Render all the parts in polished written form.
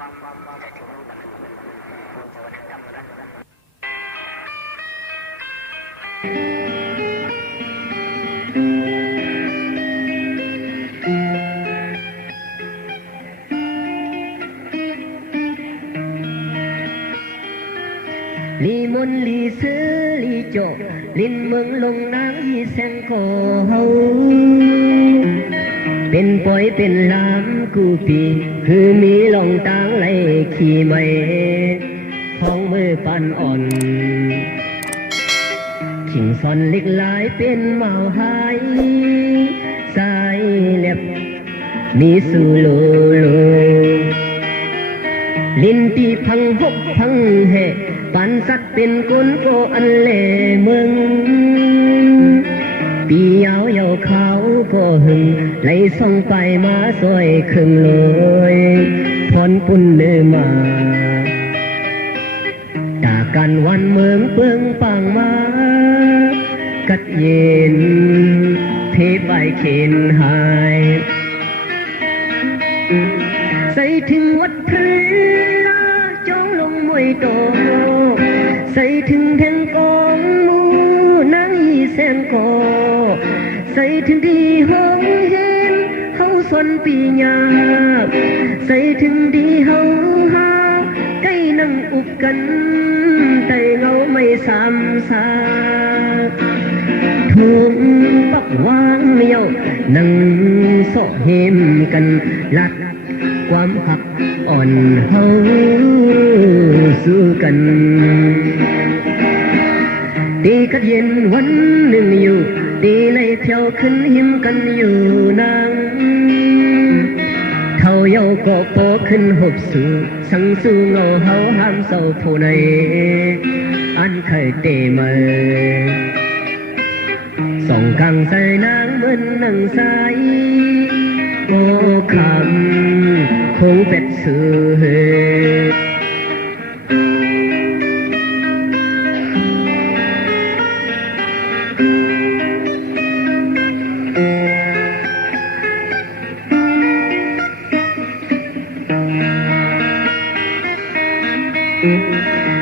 ลีมนลีซื้อลีโจลินเมืองลงนางอีแสงโกเฮาเป็นปอยเป็นลามกูปีคือมีลองตางไหลขี่ไม่ของมือปันอ่อนขิงซอนเล็กหลายเป็นเมาหายสายเล็บมีสูโลโลลินตีพังหกพังเหปันสักเป็นกุนโกอันเล่มึงปียาวยาวเขาก็หึงไหลส่องไปมาสวยครึ่งเลยพรปุ่นเนื้อมาจากกันวันเมืองเปืองปังมากัดเย็นเพไปเข็นหายใส่ถึงวัดพระจงลงมวยโตใส่ถึงแทงกองมูนางอีแสงโกใส่ถึงดีห้องเห็นเฮาสนปีญาใส่ถึงดีเฮาหาใกล้นั่งอุบกันแต่เงาไม่ซ้ำซากทุ่งปักวางเมียวนั่งโซเห็มกันลัดความหักอ่อนเฮาสู้กันตีกัดเย็นวันหนึ่งอยู่ตีเลยเที่ยวขึ้นหิมกันอยู่นางเท่าเยาก็โปขึ้นหบสู่สังสู้เงาเฮาห้ามเศร้าผู้ในอันเคยเตะมาส่องกังใส่นางเหมือนนางสายโอ้คำคงเป็ดเสือ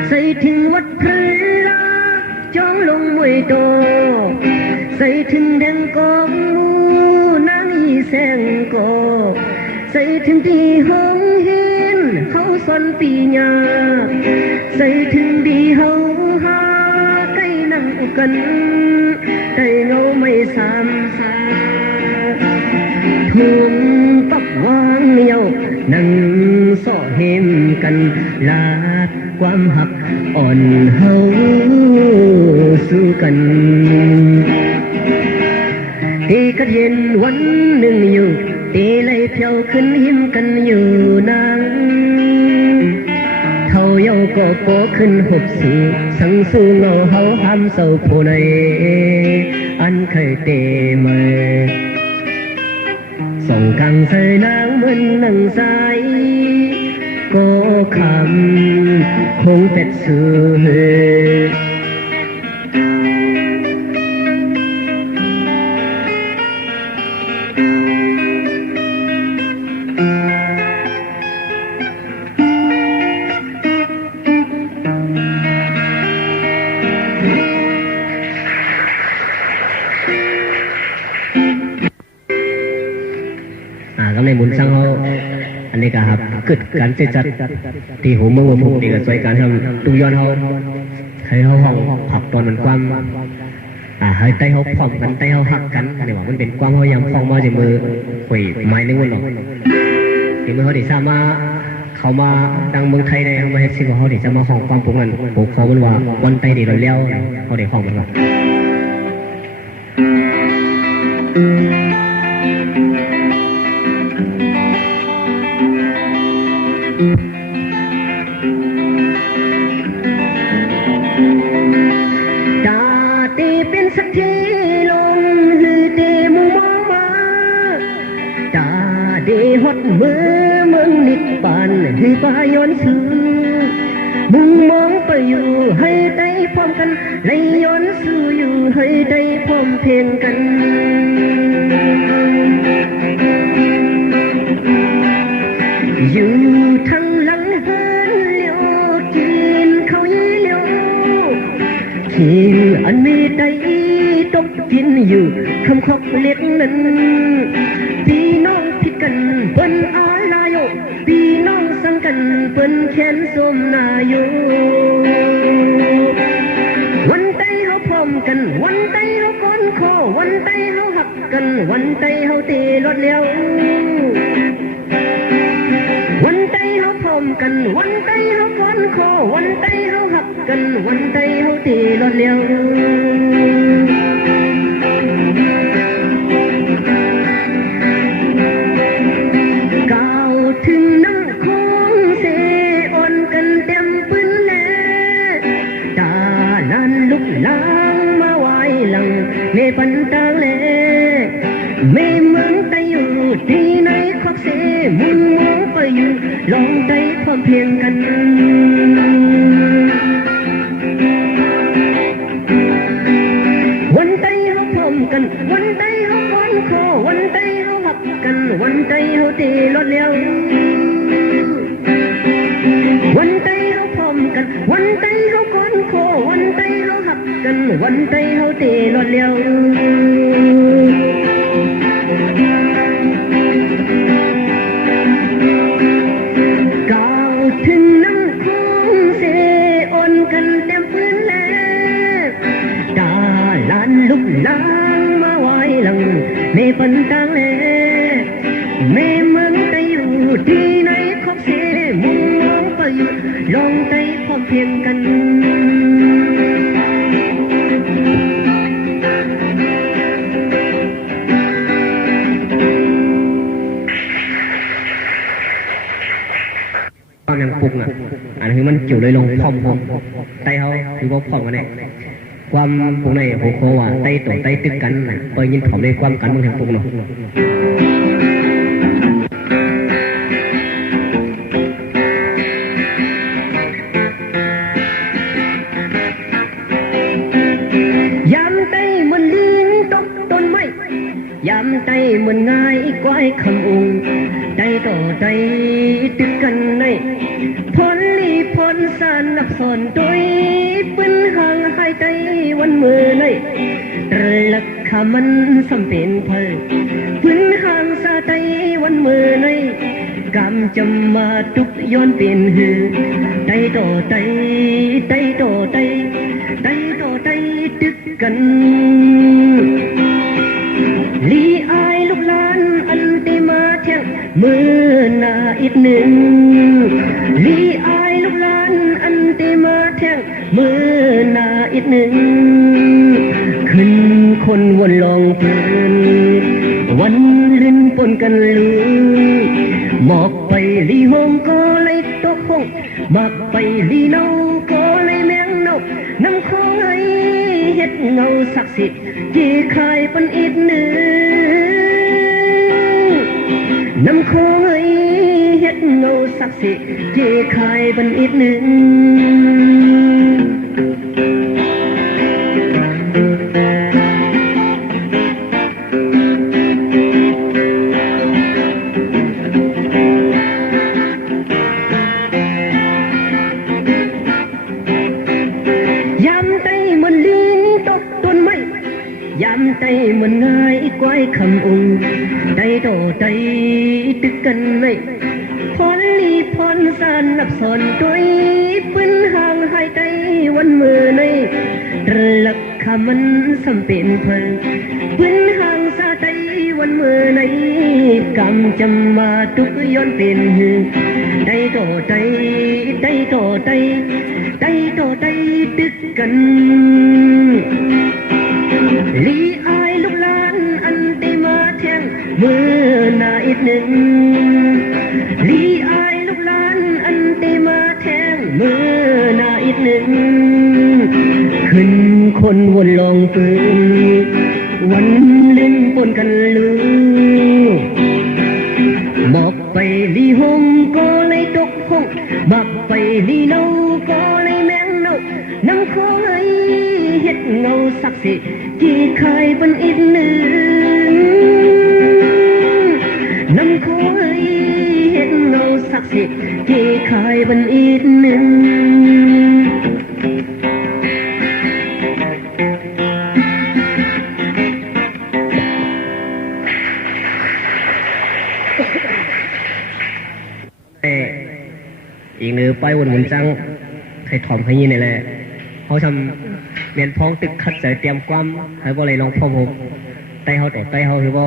ใส่ถึงวัดพระจองลงมวยโตใส่ถึงแดงกองมูนางอีแสงโกใส่ถึงที่ห้องเห็นเฮาสนปีญาใส่ถึงดีเฮาหาใกล้นั่งกันแต่เงาไม่ซ้ำซาทุ่งปักวางเมียวนั่งโซเห็มกันลาดความหักอ่อนเฮาสู้กันตีกัดเย็นวันหนึ่งอยู่ตีเลยเที่ยวขึ้นหิมกันอยู่นางเท่าเยาก็โปขึ้นหบสู่สังสู้เงาเฮาห้ามเศร้าผู้ในอันเคยเตะมาส่องกังใส่นางเหมือนนางสายก็คำคงเป็ดเสือก็ในหมุนสังเขาอันนี้ก็ครับเกิดการเจจัดที่หูเมืองผูกดีกับช่วยการทำตุยอนเขาให้เขาห้องผักตอนมันความให้ไตเขาพร้อมกันไตเขาหักกันอันนี้ว่ามันเป็นความเขายังพองมาจากมือขุยไม้นึงวันหรอกที่มือเขาได้ทราบมาเขามาดังเมืองไทยได้มาเฮ็ดสิ่งของเขาได้จะมาห้องความผูกกันผูกเขามันว่าวันไตดีเราเลี้ยวเขาได้ห้องมันว่าสักทีลมฮือเดมุมองมาจาเดหดมือเมืองนิดปานฮือปาย้อนซื้อมุงมองไปอยู่ให้ได้พร้อมกันเลยย้อนซื้ออยู่ให้ได้พร้อมเพลงกันอยู่ทั้งหลัง หิงอันมีใจตกกินอยู่คำควักเล็กนั้นพี่น้องผิดกันเปิ้นอาลายพี่น้องสังกันเปิ้นแขนสมนาอยู่วันใจเขาพร้อมกันวันใจเขาก้อนคอวันใจเขาหักกันวันใจเขาตีรถเลี้ยววันใจเขาพร้อมกันวันใจเขาก้อนคอวันใจเขาหักกันวันใจเขาตีรถเลี้ยวก้าวถึงน้ำคงเสอ่อนกันเต็มปืนแลตาลันลุกล้างมาไว้หลังเมปันตาเลเมเมืองไตอยู่ที่ไหนควักเสมุนมองไปอยู่ลองใจพร้อมเพียงกันวันใจเขาพร้อมกันวันใจเขาก้อนคอวันใจเขาหักกันวันใจเขาตีรถเลี้ยววันใจเขาพร้อมกันวันใจเขาก้อนคอวันใจเขาหักกันวันใจเขาตีรถเลี้ยวก้าวถึงน้ำคงเสอ่อนกันเต็มพื้นแล้วตาลันลุกล้างมาไว้หลังเมปันตังเลเมเมืองไตอยู่ที่ไหนคบเสมุงมองไปอยู่ลองใจพร้อมเพียงกันตอนยังปรุงอันนี้มันจิ๋วเลยลงพร้อมไตเขาคือว่าพร้อมกันเนี่ยความปรุงในหัวข้อว่าไตตัวไตตึกกันเปิดยินถอมในความกันมันทางปรุงเนาะยามไตมันลิงตกต้นไม้ยามไตมันง่ายก้อยคำองใจต่อใจตึกกันในพลลีพลสานนับสอนตัวปืนห่างหายใจวันมือในลักขมันสำเป็นเพลปืนห่างสาใจวันมือในกำจำมาตุกย้อนเป็นหือใจต่อใจใจต่อใจใจต่อใจตึกกันลีอายลูกหลานอันติมาแทงมือหน้าอีกหนึ่งลีอายลูกหลานอันติมาแทงมือหน้าอีกหนึ่งขึ้นคนวนลองเพลินวันลื่นปนกันลือหมอกไปลีหงก็เลยตกหงหมากไปลีเนาก็เลยแมงเนาน้ำคงไอเฮ็ดเงาศักดิ์สิทธิ์จีคายปันอีกหนึ่งน้ำคงไอเฮ็ดเงาศักดิ์สิทธิ์จีคายปันอีกหนึ่งยามใจมันง่ายก้อยคำองใจต่อใจตึกกันไม่พรลีพรสานนับสอนตัวปืนห่างหายใจวันมือในลักขมันสำเป็นเพลปืนห่างสาใจวันมือในกำจำมาตุกย้อนเป็นหือใจต่อใจใจต่อใจใจต่อใจตึกกันลีอายลูกหลานอันติมาแทงมือหน้าอีกหนึ่งลีอายลูกหลานอันติมาแทงมือหน้าอีกหนึ่งขึ้นคนวนลองปืนวันเล่นปนกันลือหมอกไปลีหงก็เลยตกหงหมักไปลีเนาก็เลยแมงเนาน้ำคงไอเฮ็ดเงาศักดิ์สิทธิ์จีคายปันอีกหนึ่งน้ำคงไอเฮ็ดเงาศักดิ์สิทธิ์จีคายปันอีกหนึ่ง ป้ายวนเงินจังใครถอมใครยินนี่แหละเขาทำเรียนพ้องตึกคัดเสยเตรียมความให้บ่เลยลองพ่อผมไต้เขาต่อไต้เขาคือว่า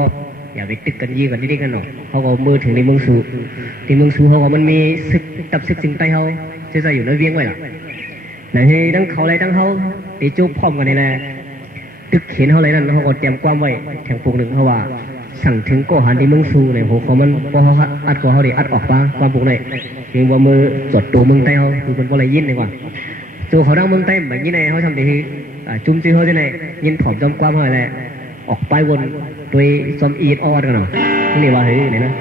อย่าไปตึกกันยี่กันนี่กันหน่อยเขาก็มือถึงในเมืองสูที่เมืองสูเขาก็มันมีศึกตับศึกสิ่งไต้เขาจะอยู่ในเวียงไว้ล่ะไหนให้ทั้งเขาอะไรทั้งเขาตีจุ๊บพร้อมกันนี่แหละตึกเขียนเขาอะไรนั่นเขาก็เตรียมความไว้แทงปลูกหนึ่งเขาว่าสั่งถึงก็หันที่เมืองสูเนี่ยหัวเขามันพอเขาอัดก็เขาได้อัดออกปะความปลูกเลยถึงว่ามือจดตัวเมืองไต้เขาคือมันก็เลยยินเลยว่าตัวเขาดังเมืองไต้แบบนี้ไงเขาทำดีจุ่มจื้อเขาที่ไหนยินผอมจำความเขาอะไรออกไปวนโดยซอมอีดออดกันหน่อยนี่ว่าเฮ้ยเนี่ยนะ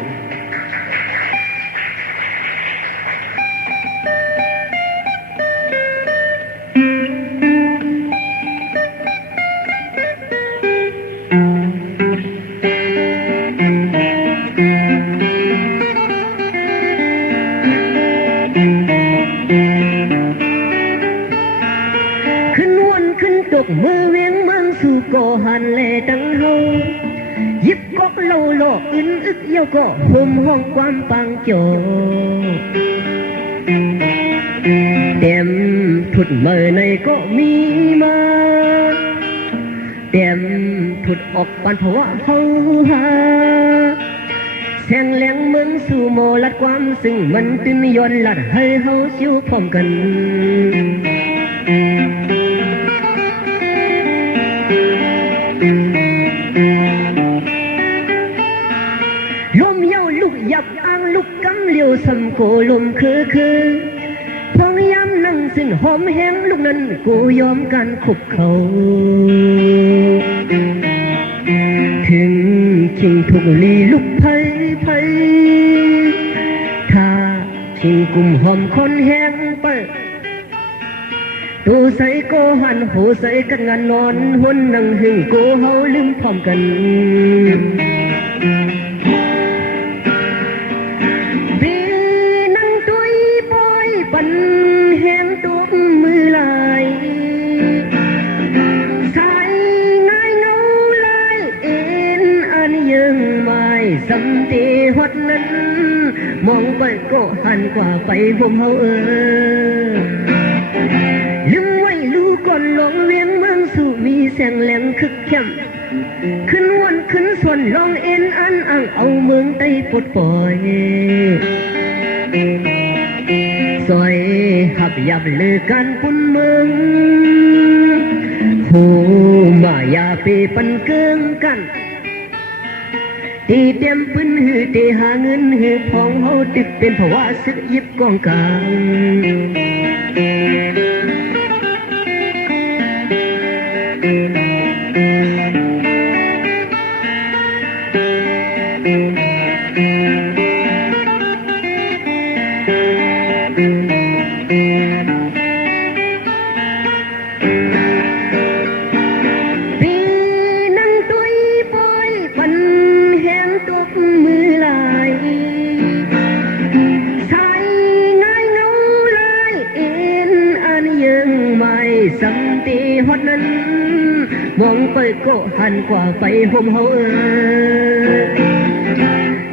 มือเวียงเมืองสู่ก่อหันแลตั้งเฮายิบกอกโลโลอึนอึกเย้าก็ห่มห้องความปังโจเต็มถุดเมื่อในก็มีมาเต็มถุดออกปันเพราะว่าเฮาหาแสงแหลงเมืองสู่โมลัดความซึ่งมันตื่นย้อนลัดให้เฮาชิวพร้อมกันลมเย้าลุกยับอ้างลุกกำเลี้ยวสำโกลมคือพองยำนั่งสิ้นหอมแห้งลูกนั้นกูยอมกันขุบเขาถึงชิงทุกลีลุกไผ่ถ้าชิงกุมหอมคนแห้งไปตัวใส่โกหันโหใส่กันงานนอนหุ่นนั่งหึงโกเฮาลืมพร้อมกันปีนั่งตุยปอยปันแห้งตัวมือลายสายง่ายเงาลายเอ็นอันยังไม่สำตีฮอดนั้นมองไปก็หันกว่าไปผมเฮาก่อนลงเวียงเมืองสู่มีแสงแหลมคึกเข้มขึ้นวันขึ้นส่วนลองเอ็นอันอ่างเอาเมืองไต้ปลดปล่อยซอยหับยับเลือกันปุ่นเมืองโหมายาเปปันเกิงกันตีเตรียมปืนหือตีหาเงินหือพองเฮาติดเป็นภาวะศึกยิบกองกลางสัมตีฮอดนั้นมองไปก็หันกว่าไปห่มเฮา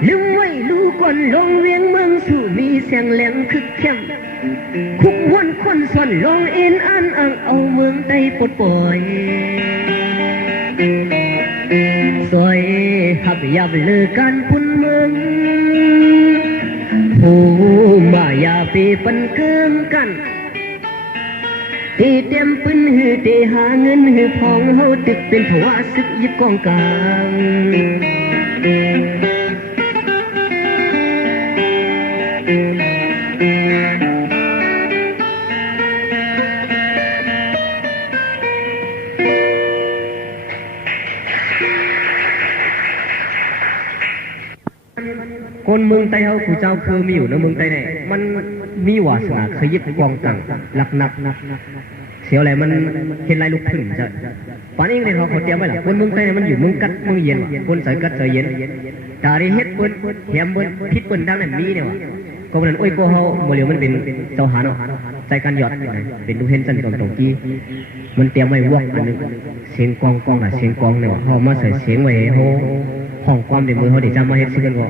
ลืมไว้ลูกก่อนลงเวียงเมืองสู่มีแสงแหลมคึกเข้มคุกวนคนส่วนลองเอ็นอันอ่างเอาเมืองไต้ปลดปล่อยซอยหับยับเลือกันพุ่นเมืองโหมายาปีปันเกิงกันตีเตรียมปืนหือตีหาเงินหือพองเฮาตึกเป็นภาวะศึกยิบกองกลางคนเมืองไต้เฮาผู้เจ้าคือมีอยู่ในเมืองไต้เนี่ยมันมีวาสนาเคยยิบกองกลางหลักนักเสียวอะไรมันเห็นลายลุกขึ้นจะป่านนี้เนี่ยเขาเตรียมไว้หรอคนเมืองไต้มันอยู่เมืองกัดเมืองเย็นคนใส่กัดใส่เย็นตาดีเฮ็ดเปิ้นแหมเปิ้นพิษเปิ้นดังนั้นมีเนี่ยวะก็มันโอ้ยก็เฮาโมเลียวมันเป็นเจ้าหาเนาะใจกันหยอดเป็นดูเห็นสันตอนตรงกี้มันเตรียมไว้วอกอันนึงเสียงกองน่ะเสียงกองเนี่ยเฮามาใส่เสียงไว้เฮาห้องความในมือเฮาได้จำมาเฮ็ดซื่อกันก็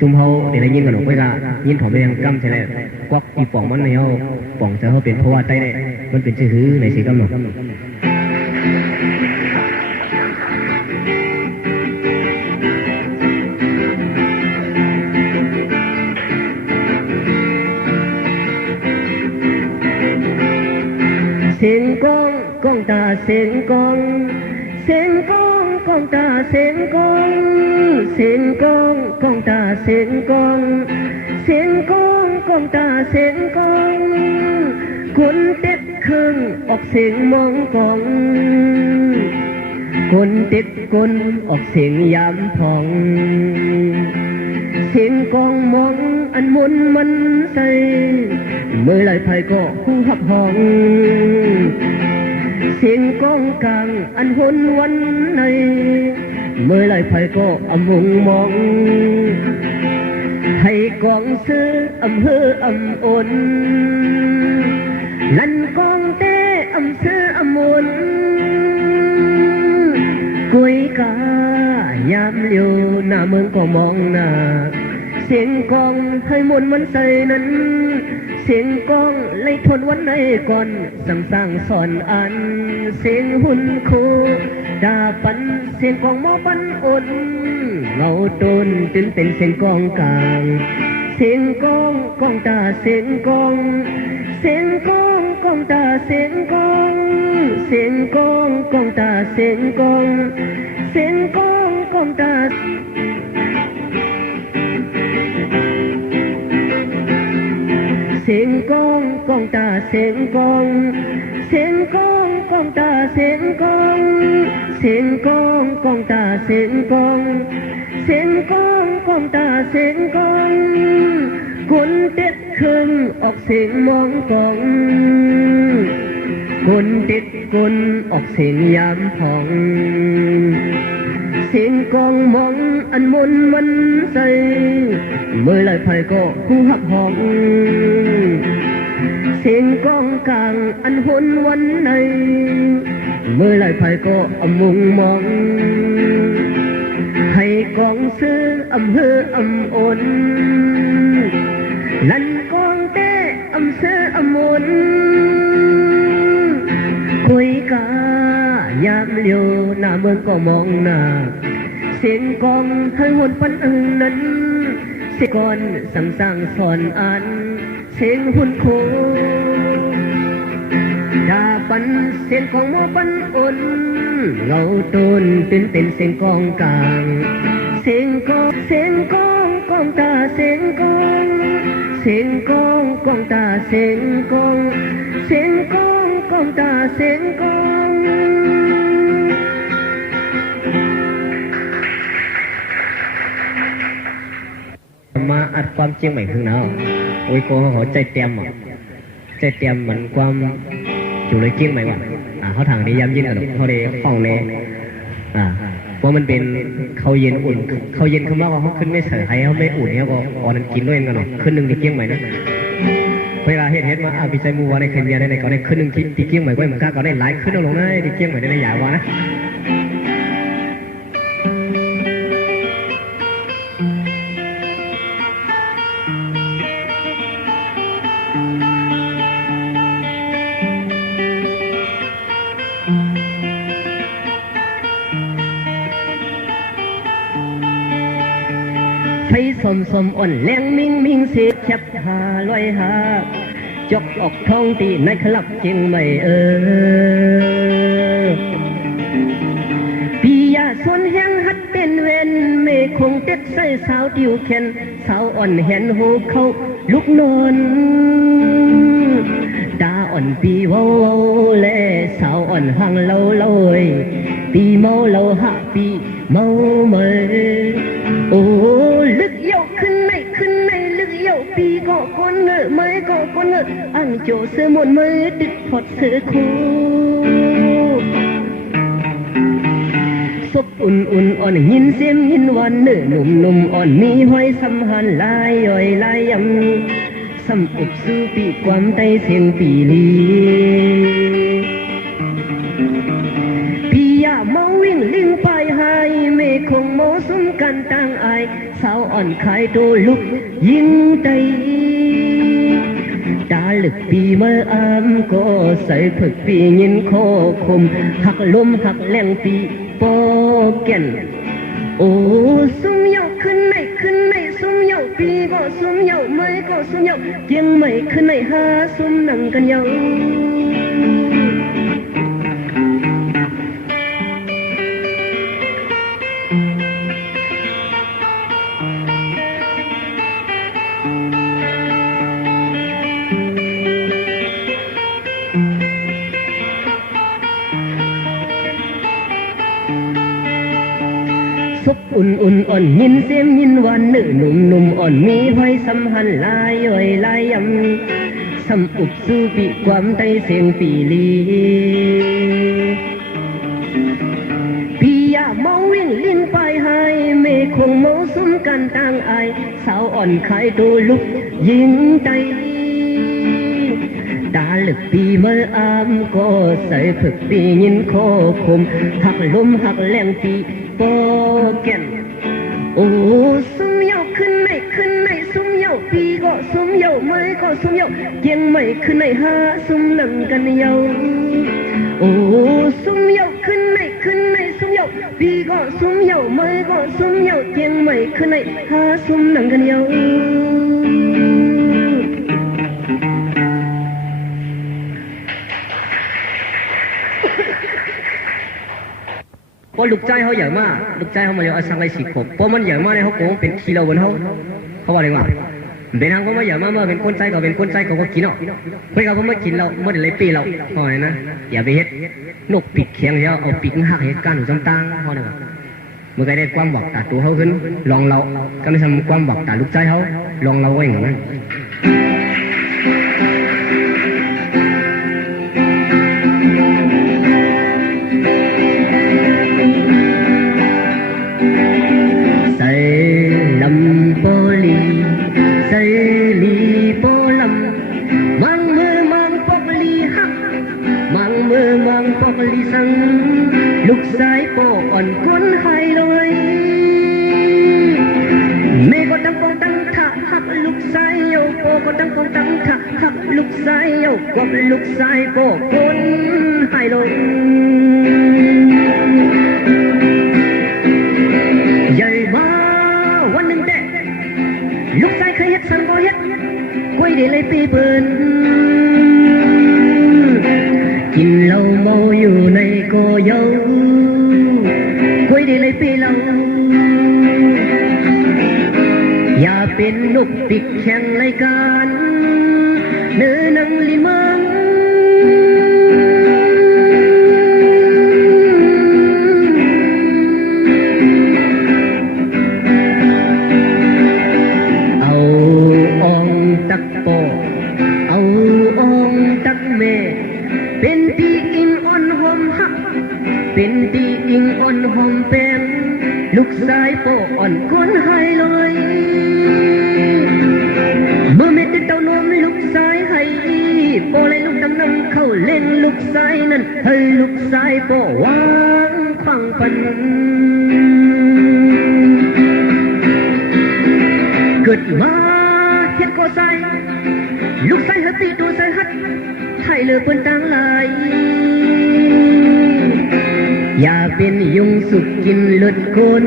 จุ่มเฮาเดี๋ยวได้ยินกันหนูไปละยินถอมไปยังกำใช่ไหมกวักอีป่องมันในเฮาป่องจะเฮาเป็นเพราะว่าใต้เนี่ยมันเป็นชื่อหือในสีกำหนดเสียงกองกองตาเสียงกองเสียงกองกองตาเสียงกองเสียงกองกองตาเสียงกองเสียงกองกองตาเสียงกองคนเต็ดเครื่องออกเสียงมองกองคนเต็ดคนออกเสียงยามพองเสียงกองมองอันมนมันใสเมื่อไรไผ่ก็หูหับห้องเสียงกองกลางอันหนวันในเมื่อไรไผ่ก็อมุงมองให้กองซื้ออำเภออำอนลันกองเต้อำซื้ออำมนกุยกายามเลี้ยวหน้าเมืองก็มองหน้าเสียงกองให้มนมันใส่นั้นเสียงกองไล่ทนวันไหนก่อนสั่งสร้างสอนอันเสียงหุ่นคูดาปันเสียงกองหมอปันอ่นเงาต้นตื่นเป็นเสียงกองกลางเสียงกองกองตาเสียงกองเสียงกองกองตาเสียงกองเสียงกองกองตาเสียงกองเสียงกองกองตาเสียงกองกองตาเสียงกองเสียงกองกองตาเสียงกองเสียงกองกองตาเสียงกองเสียงกองกองตาเสียงกองคนเด็ดเครื่องออกเสียงมองกองคนเด็ดคนออกเสียงยามพองเสียงกองมองอันมนมันใสเมื่อไรไผ่ก็หูหับห้องเสียงกองกลางอันหนวันในเมื่อไรไผ่ก็อมุงมองให้กองซื้ออำเภออำอนลันกองเต้อำเภออำอนคุยกายามเลี้ยวหน้าเมืองก็มองหน้าเสียงกองให้หนปันนั้นเสียงก่อนสั่งสร้างสอนอันเสียงหุ่นโคดาปันเสียงของหมอปันอ่นเงาต้นตื่นเป็นเสียงกองกลางเสียงกองเสียงกองกองตาเสียงกองเสียงกองกองตาเสียงกองเสียงกองกองตาเสียงกองมาอัดความเจียงใหม่คือเนาะโอ้ยโกเขาใจเต็มอ่ะใจเต็มเหมือนความอยู่เลยเจียงใหม่ว่ะเขาทางนี้ย้ำยินกันเขาเลยห้องเลยเพราะมันเป็นเขาเย็นอุ่นเขาเย็นเขามากว่าเขาขึ้นไม่เสยให้เขาไม่อุ่นเนี่ยก็อ่อนนั้นกินด้วยกันหน่อยขึ้นหนึ่งที่เจียงใหม่นะเวลาเฮ็ดมาพิจัยมัวในเคมีในก็ได้ขึ้นหนึ่งที่เจียงใหม่ก็เหมือนกันก็ได้หลายขึ้นลงนะที่เจียงใหม่ได้ใหญ่กว่านะไฟสมสมอ่อนแรงมิ่งมิ่งเสียแคบหาลอยหาจกออกท้องตีในคลับเจียงใหม่ปียาส่วนแห้งหัดเป็นเวนเมคงเต็ดใส่สาวติวแขนสาวอ่อนแหนหูเขาลุกนอนตาอ่อนปีเว้าแลสาวอ่อนห่างเล่าเล่าปีเมาเล่าหะปีเมาเมยโอ้ลึกเยาขึ้นในลึกเยาปีก็คนเงอะไม่ก็คนเงอะอังโจเสือหมดมือดึกพอดเสือคู่ศพอุ่นอ่อนยินเสียงยินวันเนื้อหนุ่มอ่อนมีห้อยสำหันลายย่อยลายยำสำอุบซื้อปีความไตเสียงปีลีปียาเมาวิ่งลิงไปหายเมฆคงโมสุมกันต่างอายสาว อ่อนขายโตลุกยิงใจตาลึกปีเมื่ออามก็ใส่ผึกปียินคอคมหักลมหักแรงปีปอแก่นโอ้ซุ่มเหยาขึ้นไหนซุ่มเหยาปีก็ซุ่มเหยาไม่ก็ซุ่มเหยาเจียงไม่ขึ้นไหนหาซุ่มนั่งกันเหยาซุปอุ่นอ่อนยินเสียงยินหวานนื้อหนุ่มอ่อนมีไว้สัมหันลายย่อยลายยำสัมอุบสู้ปีความใจเสียงปีลีปียาเมาวิ่งลิ้นไปให้เมฆคงเมาซุ้มกันต่างอายสาวอ่อนขายตัวลุกยิงใจตาลึกปีเมื่ออามก็ใส่ผึกปียินคอคมหักลมหักแรงปีปอแก่นโอ้ซุ่มเหยาขึ้นไหนซุ่มเหยาปีก็ซุ่มเหยาไม่ก็ซุ่มเหยาเกียงไม่ขึ้นไหนหาซุ่มนั่งกันเหยาโอ้ซุ่มเหยาขึ้นไหนซุ่มเหยาปีก็ซุ่มเหยาไม่ก็ซุ่มเหยาเกียงไม่ขึ้นไหนหาซุ่มนั่งกันเหยาพอลูกใจเขาใหญ่มากลูกใจเขามาเรียกอาสังไรสีขบเพราะมันใหญ่มากเลยเขาโกงเป็นคีโลบนเขาว่าอะไรวะเป็นทางเขาไม่ใหญ่มากเมื่อเป็นคนใจก็เป็นคนใจก็กินเนาะเพื่อนเขาไม่กินเราเมื่อเดือนปีเราพอนะอย่าไปเฮ็ดนกปีกแข็งแล้วเอาปีกหักเฮ็ดก้านหนูจำตังพอนะเมื่อไงได้ความบอกตาตัวเขาขึ้นลองเราก็ไม่ทำความบอกตาลูกใจเขาลองเราไว้เหมือนกันลูกสายโปอ่อนคนไห้ลอยเมก็ตั้งกองตั้งท่าหักลูกสายโยโปก็ตั้งกองตั้งท่าหักลูกสายโยกับลูกสายโปคนไห้ลอยใหญ่มาวันหนึ่งแต่ลูกสายเคยเฮ็ดสังก็เฮ็ดกล้วยได้เลยปีเบิ่นกินเหล้าเมาอยู่ในโกเยาคุยได้เลยปีหลังอย่าเป็นนกปิกแข่งรายการเนื้อนังลิมังเอาอองตักโปเอาอองตักเมเป็นตีอิงอ่อนหอมหักเป็นตีอิงอ่อนหอมแป้งลูกสายโปอ่อนคนไห้ลอยเมื่อเม็ดเต้านมลูกสายให้โปเลยลูกดำน้ำเข้าเล่นลูกสายนั้นให้ลูกสายโปวางขวางปันเกิดมาเฮ็ดก็ใส่ลูกสายให้ปีตัวใส่ฮัดให้เลือเปิ้นต่างหลายอย่าเป็นยุงสุกกินเลือดคน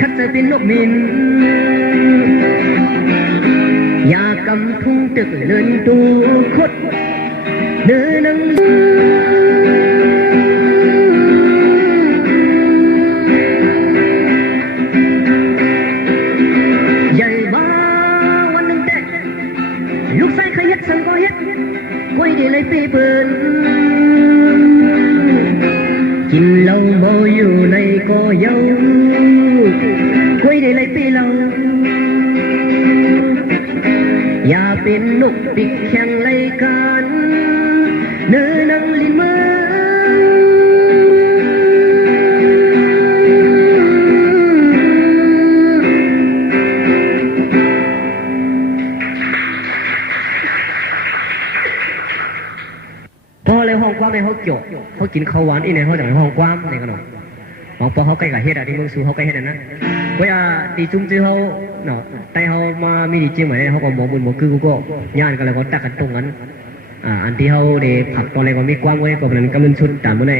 คัดจะเป็นนกบินอย่ากำพุงตึกเลินตัวคดเดินนังใหญ่มาวันหนึ่งแต่ลูกชายขยันสังก็เฮ็ดไว้ได้เลยปีเปิ้นกินเหล้าเมาอยู่ในก็เยาไว้ได้เลยปีเราอย่าเป็นนกปิกแข่งรายการเนื้อนังลิมัพอเลยห้องความในเขาเกี่ยวเขากินข้าวหวานอีในเขาจากห้องความในขนมหมอปอเขาใกล้กับเฮ็ดอะที่เมืองสูเขาใกล้เฮ็ดนะ ก็อย่าตีจุ่มจื้อเขาเนาะแต่เขามามีดีจริงไหมเขาก็บอกบุญบอกคือกูก็ย่านกันแล้วก็ตักกันตรงนั้นอันที่เขาเดผักตอนแรกก็มีความไว้ก็เป็นกำลังชุดตามมื่อไหร่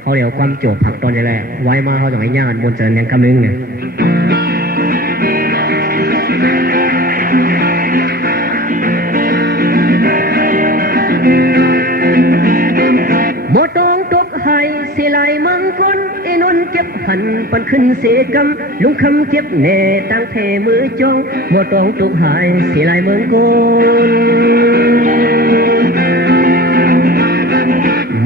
เขาเดี๋ยวความโจทย์ผักตอนใหญ่แหละไว้มาเขาจะให้ย่านบนเจริญยังกำลังเนี่ยหมดองตกไห้เสียลายมังคนไอ้นนเก็บหันปันขึ้นเสกำลุงคำเก็บแน่ตั้งเพมือจงหมดองตกไห้เสียลายเมืองคน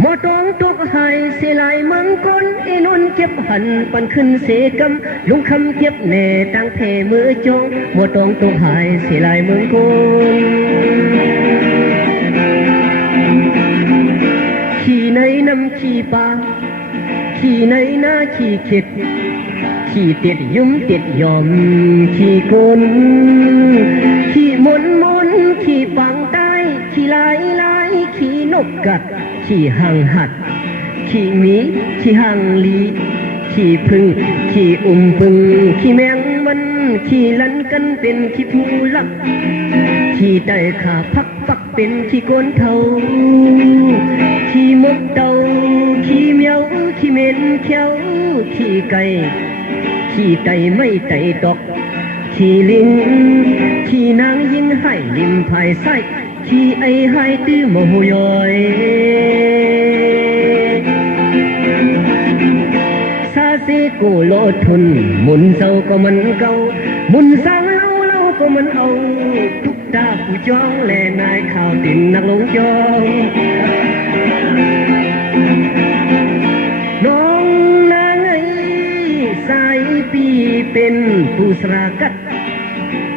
หมดองตกไห้เสียลายเมืองคนไอ้นนเก็บหันปันขึ้นเสกำลุงคำเก็บแน่ตั้งเพมือจงหมดองตกไห้เสียลายเมืองคนขี่ในน้ำขี่ปลาขี่ในหน้าขี่เข็ดขี่เต็ดยุ่มเต็ดยอมขี่กลขี่มนมนขี่ปังใต้ขี่ลายลายขี่นกกัดขี่หังหัดขี่หมีขี่หังลีขี่พึ่งขี่พึ่งขี่แมงมันขี่ลันกันเป็นขี่ผู้ลักขี่ได้ขาพักปักเป็นขี่โกนเทาขี่มกเตาขี่เมียวขี่เม็นเขียวขี่ไก่ขี่ไตไม่ไตตอกขี่ลิงขี่นางยิงให้ริมภายไส้ขี่ไอ้ให้ตื้อโมโหยอยซาเซโกโลทุนหมุนเศร้าก็มันเก่าหมุนสร้างเล่าก็มันเอาทุกตาผู้จ้องแลนายข่าวตินนักลงจองน้องนางไอ้สายปีเป็นผู้สรากัด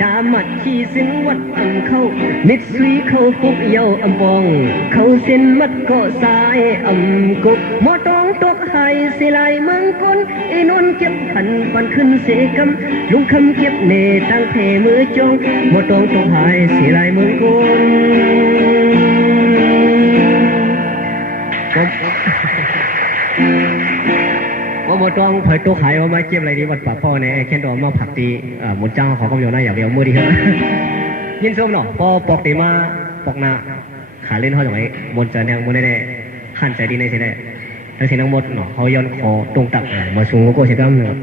ตามัดขี่สินวัดอันเข้านิดสุยเข้าปุกเยาอำบองเขาเส้นมัดก็สายอำกบหมอตองตกหายเสียลายเมืองคนไอ้นนเก็บหันปันขึ้นเสกำลุงคำเก็บเนตั้งเพมือจงหมอตองตกหายเสียลายเมืองคนว่าหมดต้องเผยตัวขายว่ามาเก็บอะไรดีวัดป่าพ่อเนี่ยแค่ดอมาผักตีหมดจ้างขอคำโยนหน้าอย่างเดียวมือดีครับยินส้มเนาะพอปอกตีมาปอกหน้าขาเล่นเขาอย่างไรหมดจะแนงหมดได้หันใจดีในเสียได้แล้วเสียงทั้งหมดเนาะเขาย้อนคอตรงตักมาสูงก็เสียกันเนาะ